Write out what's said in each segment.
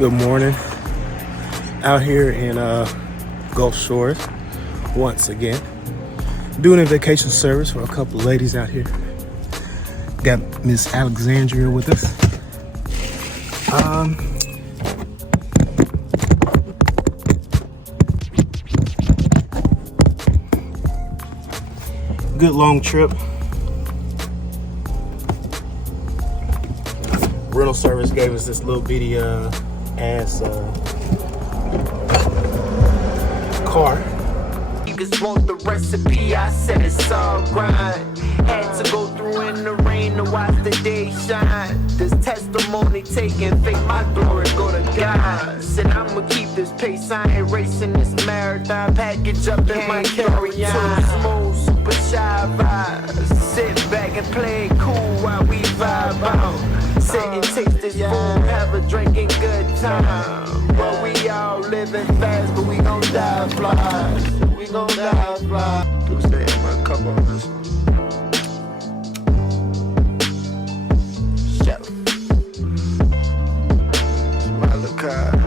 Good morning. Out here in Gulf Shores once again. Doing a vacation service for a couple of ladies out here. Got Miss Alexandria with us. Good long trip. Rental service gave us this little bitty ass car. You just want the recipe, I said it's all grind. Had to go through in the rain to watch the day shine. This testimony taking faith, my glory go to God. Said I'ma keep this pace, I ain't racing this marathon. Package up in my carry-on. Smooth, super shy vibes. Sit back and play it cool while we vibe out. Sit and taste this food, have a drinking good time. But we all living fast, but we gon' die fly. We gon' die fly. Do stay in my cup on this one. Shut up. It's Malachi.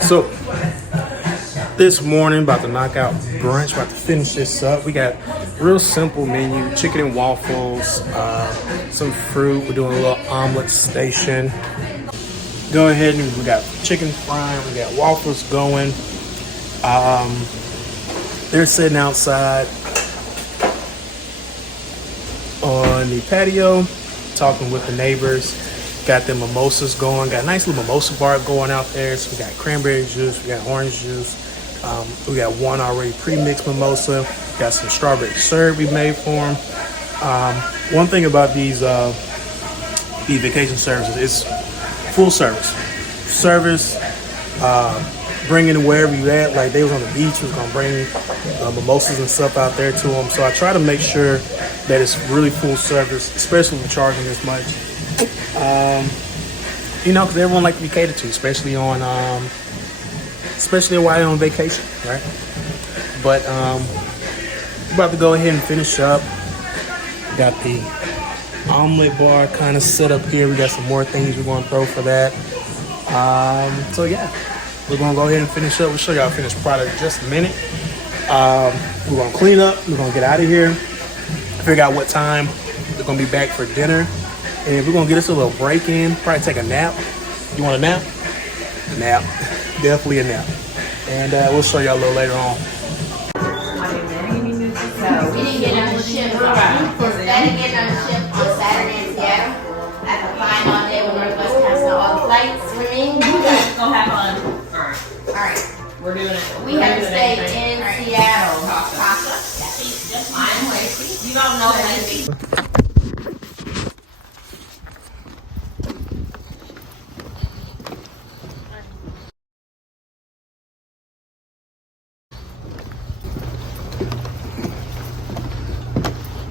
So this morning, about to knock out brunch, about to finish this up. We got real simple menu, chicken and waffles, some fruit. We're doing a little omelet station. Go ahead and we got chicken frying, we got waffles going. They're sitting outside on the patio, talking with the neighbors. Got the mimosas going, got a nice little mimosa bar going out there. So we got cranberry juice, we got orange juice. We got one already pre-mixed mimosa. Got some strawberry syrup we made for them. One thing about these vacation services is full service. Bringing it wherever you at. Like they was on the beach, was gonna bring mimosas and stuff out there to them. So I try to make sure that it's really full service, especially when charging this much. Because everyone like to be catered to, especially while they're on vacation, right? But we're about to go ahead and finish up. Got the omelet bar kind of set up here. We got some more things we're going to throw for that. So yeah, we're going to go ahead and finish up. We'll show y'all finished product in just a minute. We're going to clean up. We're going to get out of here. Figure out what time we're going to be back for dinner. And we're going to get us a little break in. Probably take a nap. You want a nap? A nap. Definitely a nap. And we'll show y'all a little later on. So we didn't get on the ship. Instead of getting on the ship on Saturday in Seattle, after flying all day with Northwest canceling all the flights for me. You guys go have fun. Alright. We're doing it. We have to stay in Seattle. Tasha. Just fine. Lacey. You don't know Lacey.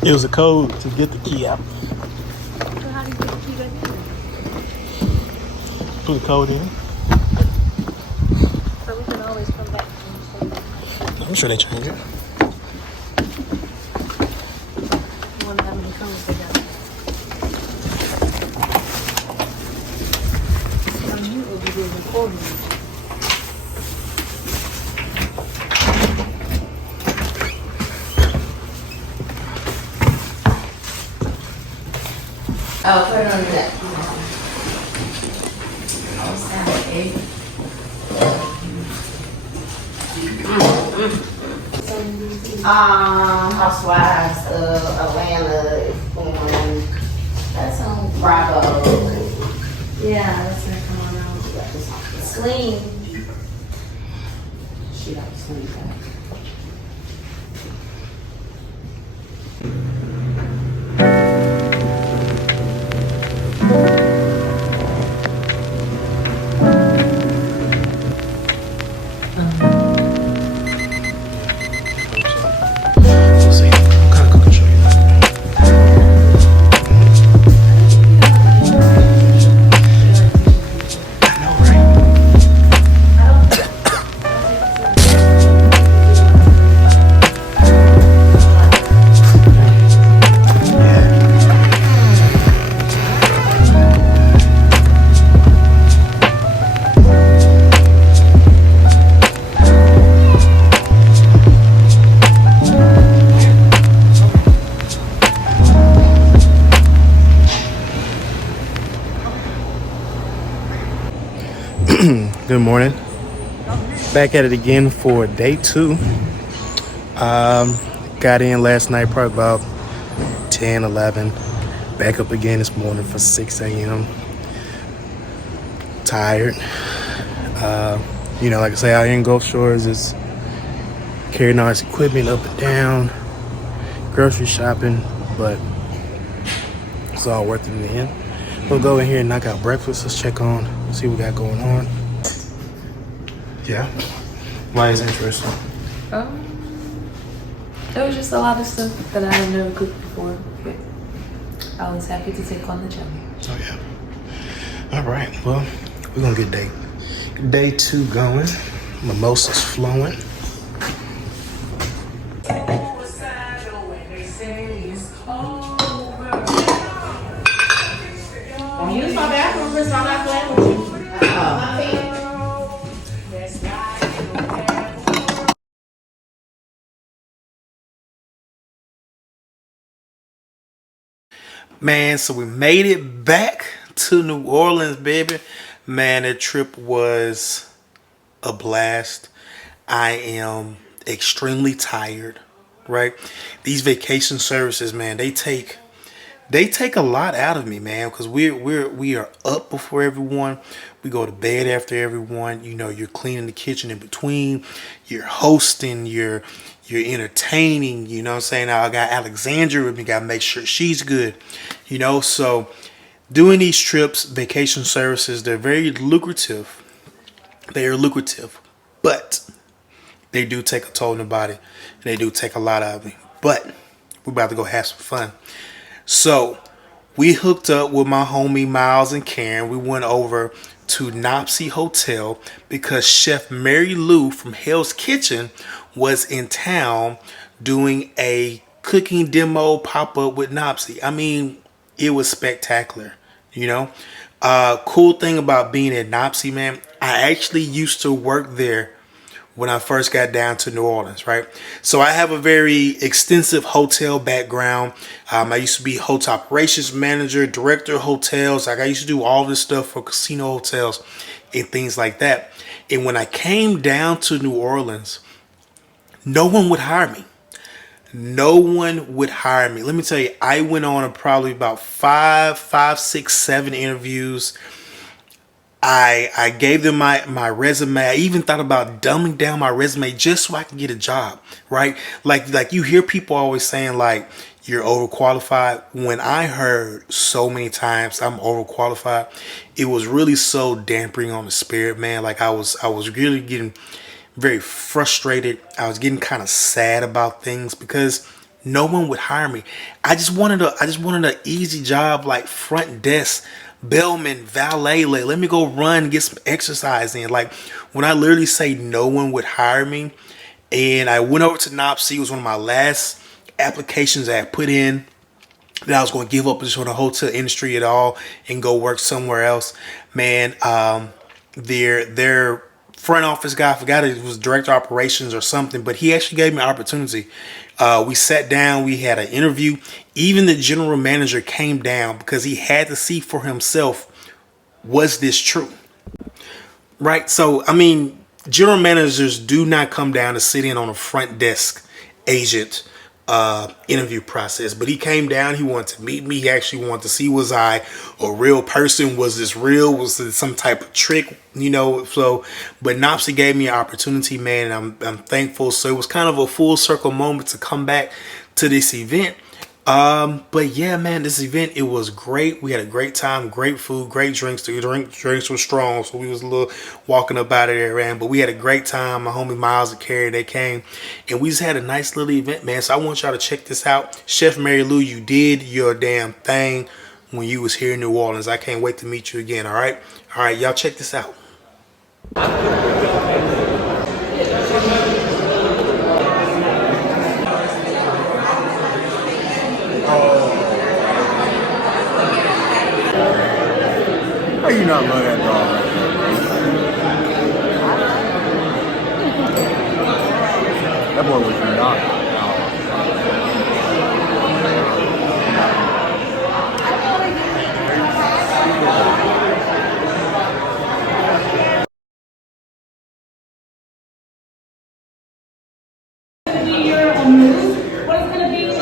It was a code to get the key out. So how do you get the key back in? Put the code in. So we can always come back and stay back. I'm sure they change it. I wonder how many codes they got. You will be doing recording. Oh, put it on that. Oh, sound okay. Housewives of Atlanta is on. That's on Bravo. Yeah, that's gonna come on now. Sling. She don't sleep. We'll see. What kind of cooking show you like? I know, right? Good morning. Back at it again for day 2. Got in last night probably about 10, 11. Back up again this morning for 6 a.m. Tired. Like I say, out here in Gulf Shores is carrying all this equipment up and down, grocery shopping, but it's all worth it in the end. We'll go in here and knock out breakfast. Let's check on, see what we got going on. Yeah. Why is it interesting? There was just a lot of stuff that I had never cooked before, but I was happy to take on the challenge. Oh yeah. All right. Well, we're gonna get day 2 going. Mimosas flowing. Use my bathroom because I'm not playing with you. Man, so we made it back to New Orleans, baby. Man, that trip was a blast. I am extremely tired, right? These vacation services, man, they take a lot out of me, man, because we are up before everyone. We go to bed after everyone. You're cleaning the kitchen in between. You're hosting. You're entertaining. You know what I'm saying? Now I got Alexandra with me. Got to make sure she's good. So doing these trips, vacation services, they're very lucrative. They are lucrative, but they do take a toll on the body. And they do take a lot out of me. But we're about to go have some fun. So we hooked up with my homie Miles and Karen. We went over to NOPSI Hotel because Chef Mary Lou from Hell's Kitchen was in town doing a cooking demo pop-up with NOPSI. I mean, it was spectacular, Cool thing about being at NOPSI, man, I actually used to work there when I first got down to New Orleans, right? So I have a very extensive hotel background. I used to be hotel operations manager, director of hotels. Like I used to do all this stuff for casino hotels and things like that. And when I came down to New Orleans, no one would hire me. No one would hire me. Let me tell you, I went on probably about 5, 6, 7 interviews. I gave them my resume. I even thought about dumbing down my resume just so I could get a job, right? Like you hear people always saying like you're overqualified. When I heard so many times I'm overqualified, it was really so dampening on the spirit, man. Like I was really getting very frustrated. I was getting kind of sad about things because no one would hire me. I just wanted an easy job like front desk, bellman, valet. Like, let me go run, get some exercise in. Like when I literally say no one would hire me, and I went over to NOPSI. It was one of my last applications I had put in that I was going to give up just on the hotel industry at all and go work somewhere else. Man, their front office guy. I forgot it was director of operations or something, but he actually gave me an opportunity. We sat down, we had an interview. Even the general manager came down because he had to see for himself, was this true? Right? So, I mean, general managers do not come down to sit in on a front desk agent interview process, but he came down. He wanted to meet me. He actually wanted to see, was I a real person? Was this real? Was it some type of trick? You know, so, but NOPSI gave me an opportunity, man, and I'm thankful. So it was kind of a full circle moment to come back to this event. But yeah, man, this event, it was great. We had a great time, great food, great drinks. The drinks were strong, so we was a little walking up out of there, man. But we had a great time. My homie Miles and Carrie, they came, and we just had a nice little event, man. So I want y'all to check this out. Chef Mary Lou, you did your damn thing when you was here in New Orleans. I can't wait to meet you again, all right? All right, y'all check this out. How you not love that dog like that, bro? That boy was not. What it's going to be is a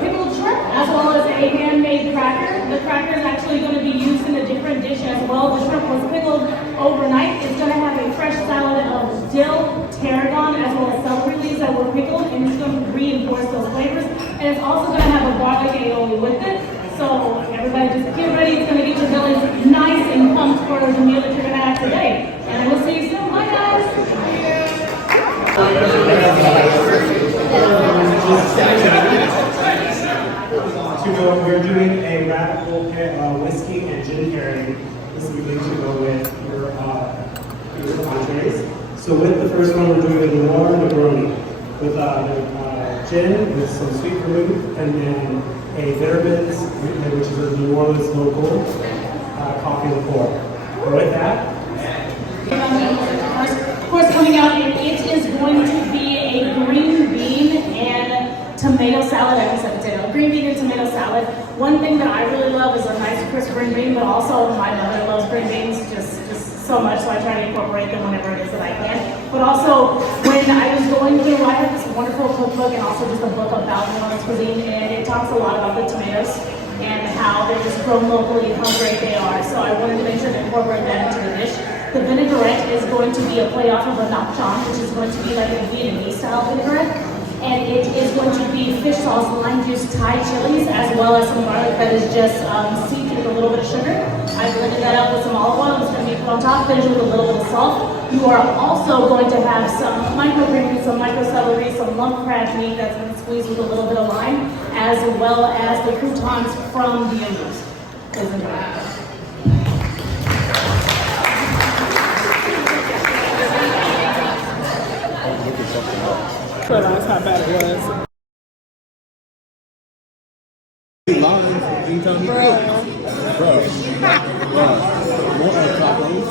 pickled shrimp as well as a handmade cracker. The cracker is actually going to be used in a different dish as well. The shrimp was pickled overnight. It's going to have a fresh salad of dill, tarragon, as well as celery leaves that were pickled, and it's going to reinforce those flavors. And it's also going to have a garlic aioli with it. So everybody just get ready. It's going to get your bellies nice and pumped for the meal that you're going to have today. And we'll see you soon. Bye, guys. We're doing a radical whiskey and gin pairing. This is going to go with your entrees. So with the first one, we're doing a Noir Negroni with gin with some sweet vermouth, and then a bitter bits, which is a New Orleans local coffee liqueur. And with that, of course, coming out, and it is going to be a green bean and tomato salad. I said potato. Green bean and tomato salad. One thing that I really love is a nice crisp green bean, but also my mother loves green beans just so much, so I try to incorporate them whenever it is that I can. But also, when I was going through, I have this wonderful cookbook and also just a book about New Orleans cuisine, and it talks a lot about the tomatoes and how they're just grown locally and how great they are. So I wanted to make sure to incorporate that into the dish. The vinaigrette is going to be a play off of a Maktub, which is going to be like a Vietnamese style vinaigrette. And it is going to be fish sauce, lime juice, Thai chilies, as well as some garlic that is just seasoned with a little bit of sugar. I blended that up with some olive oil. It's going to be put on top, finished with a little bit of salt. You are also going to have some microgreens, some micro celery, some lump crab meat that's going to squeeze with a little bit of lime, as well as the croutons from the onions. realize how bad it was. Live anytime you bro. More tacos.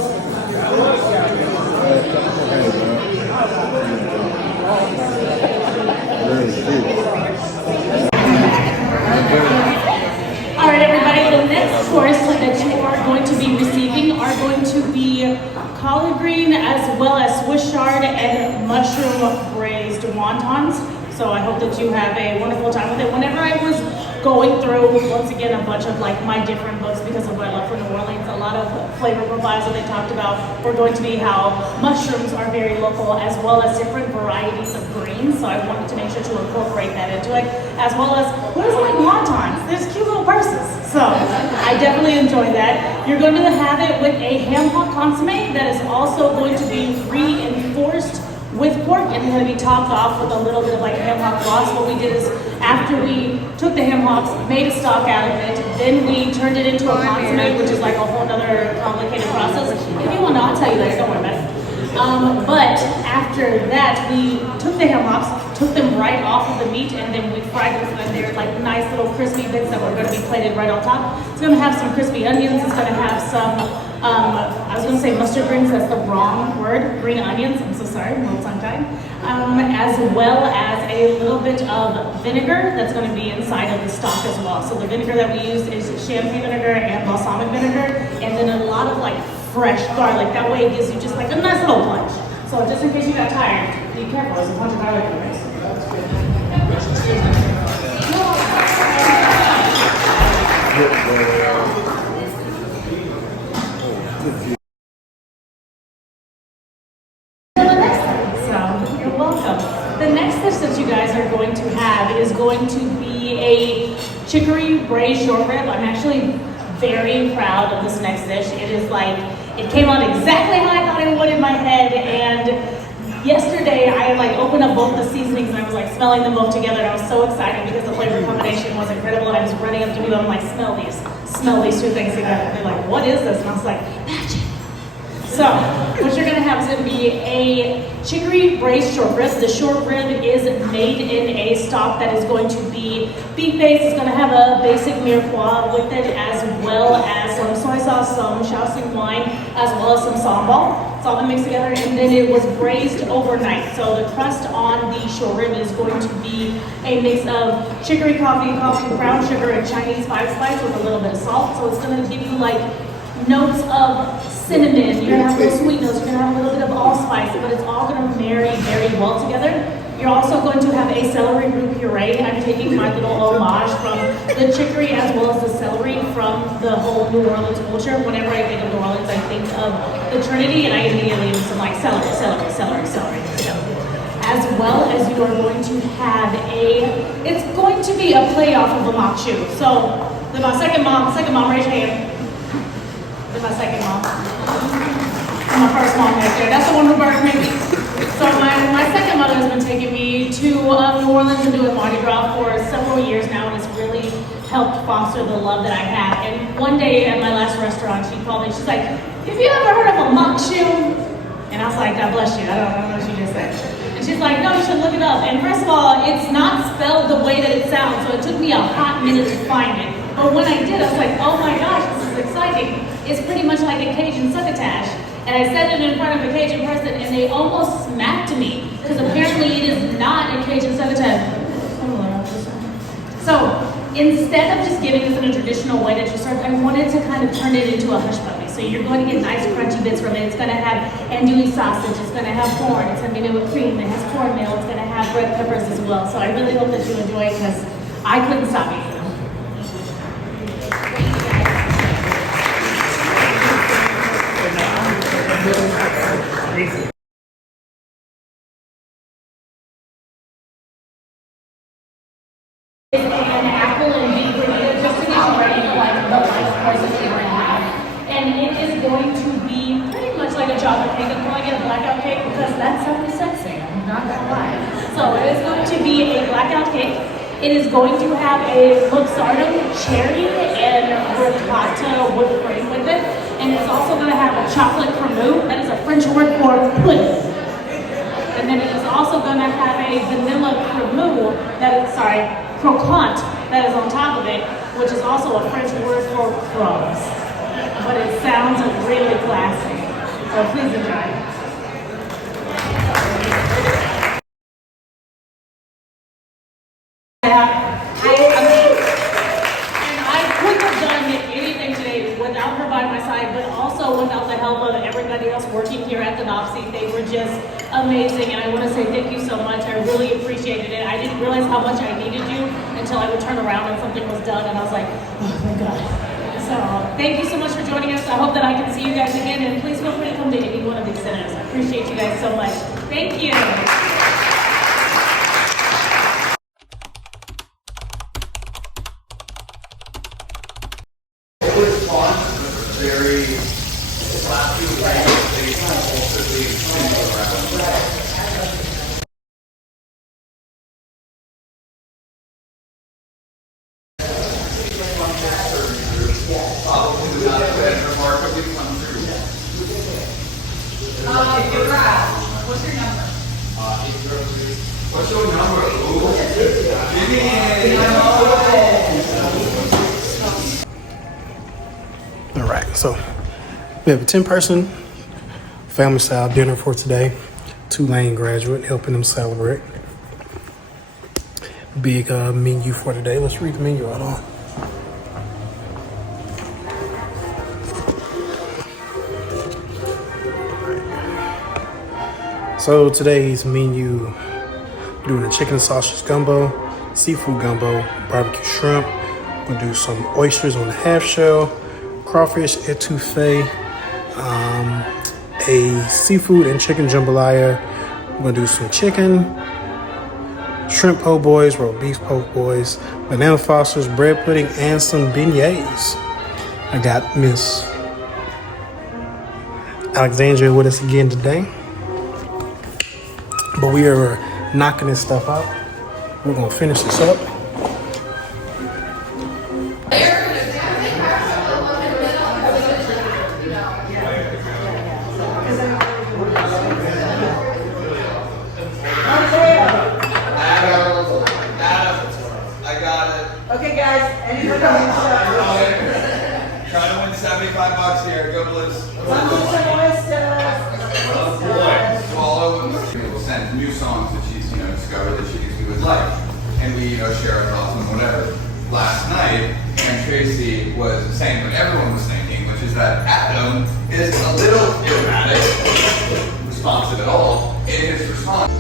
All right, everybody, the next course that you are going to be receiving are going to be collard green as well as Swiss chard and mushroom braised wontons. So I hope that you have a wonderful time with it. Whenever I was going through, once again, a bunch of like my different books because of my love for New Orleans, a lot of flavor profiles that they talked about were going to be how mushrooms are very local as well as different varieties of greens. So I wanted to make sure to incorporate that into it, as well as what is like wontons? There's cute little purses. So I definitely enjoyed that. You're going to have it with a ham hock consomme that is also going to be reinforced with pork, and it's going to be topped off with a little bit of like ham hock sauce. What we did is after we took the ham hocks, made a stock out of it, then we turned it into a consomme, which is like a whole other complicated process. If you want to, I'll tell you later, don't worry about it. But after that, we took the ham hocks, took them right off of the meat, and then we fried them so that they're like nice little crispy bits that were going to be plated right on top. It's going to have some crispy onions. It's going to have some, I was going to say say mustard greens, that's the wrong word. Green onions, I'm so sorry, I'm a little tongue-tied. As well as a little bit of vinegar that's going to be inside of the stock as well. So the vinegar that we use is champagne vinegar and balsamic vinegar, and then a lot of like fresh garlic. That way it gives you just like a nice little punch. So just in case you got tired, be careful, there's a bunch of garlic in the mix. So you're welcome. The next dish that you guys are going to have is going to be a chicory braised short rib. I'm actually very proud of this next dish. It is like, it came out exactly how I thought it would in my head, and yesterday I like opened up both the seasonings and I was like smelling them both together, and I was so excited because the flavor combination was incredible, and I was running up to people and I'm like, smell these two things together. They're like, what is this? And I was like, magic. So what you're gonna have is gonna be a chicory braised short rib. The short rib is made in a stock that is going to be beef-based. It's gonna have a basic mirepoix with it, as well as some soy sauce, some Shaoxing wine, as well as some sambal. It's all been mixed together, and then it was braised overnight. So the crust on the short rib is going to be a mix of chicory coffee, brown sugar, and Chinese 5-spice with a little bit of salt. So it's gonna give you like notes of cinnamon, you're gonna have little sweet notes, you're gonna have a little bit of allspice, but it's all gonna marry very well together. You're also going to have a celery root puree. I'm taking my little homage from the chicory as well as the celery from the whole New Orleans culture. Whenever I think of New Orleans, I think of the Trinity, and I immediately use some like celery. As well as you are going to have it's going to be a play off of a Maktub. So, my second mom, raise your hand. My second mom. And my first mom right there. That's the one who birthed me. So my second mother has been taking me to New Orleans and doing Mardi Gras for several years now, and it's really helped foster the love that I have. And one day at my last restaurant, she called me. She's like, "Have you ever heard of a Maktub?" And I was like, "God bless you. I don't know what she just said." And she's like, "No, you should look it up." And first of all, it's not spelled the way that it sounds, so it took me a hot minute to find it. But when I did, I was like, "Oh my gosh, this is exciting." It's pretty much like a Cajun succotash. And I said it in front of a Cajun person, and they almost smacked me, because apparently it is not a Cajun succotash. So instead of just giving this in a traditional way that you serve, I wanted to kind of turn it into a hush puppy. So you're going to get nice crunchy bits from it. It's going to have andouille sausage, it's going to have corn, it's going to be made with cream, it has cornmeal, it's going to have red peppers as well. So I really hope that you enjoy it, because I couldn't stop eating them. An apple and beef burrito, just to get you ready for like the light courses that you're gonna have. And it is going to be pretty much like a chocolate cake. I'm calling it a blackout cake because that sounds sexy, I'm not gonna lie. So it is going to be a blackout cake. It is going to have a Luxardo cherry and ricotta whipped cream with it. And it's also going to have a chocolate cremeux. That is a French word for pudding. And then it is also going to have a vanilla cremeux, croquant, that is on top of it, which is also a French word for crumbs. But it sounds really classy. So please enjoy. I couldn't have done anything today without her by my side, but also without the help of everybody else working here at the NOPSI. They were just amazing, and I want to say thank you so much. I really appreciated it. I didn't realize how much I needed you until I would turn around and something was done, and I was like, oh my God. So thank you so much for joining us. I hope that I can see you guys again, and please feel free to come to any one of these centers. I appreciate you guys so much. Thank you. Very classy, they compulsively spin around. Probably not a bad remarkably come through. What's your number? What's your number? All right, so we have a 10-person family style dinner for today. Tulane graduate, helping them celebrate. Big menu for today. Let's read the menu right on. So today's menu, we're doing a chicken and sausage gumbo, seafood gumbo, barbecue shrimp. We're gonna do some oysters on the half shell, crawfish etouffee, a seafood and chicken jambalaya. We're gonna do some chicken, shrimp po' boys, roast beef po' boys, banana fosters, bread pudding, and some beignets. I got Miss Alexandria with us again today. But we are knocking this stuff out. We're gonna finish this up. Okay, guys, anyone coming? Trying to win $75 here. Go Blues. Swallow. We'll send new songs that she's, discovered that she thinks we would like, and we, share our thoughts on whatever. Last night, Aunt Tracy was saying what everyone was thinking, which is that Adam is a little erratic, responsive at all in his response.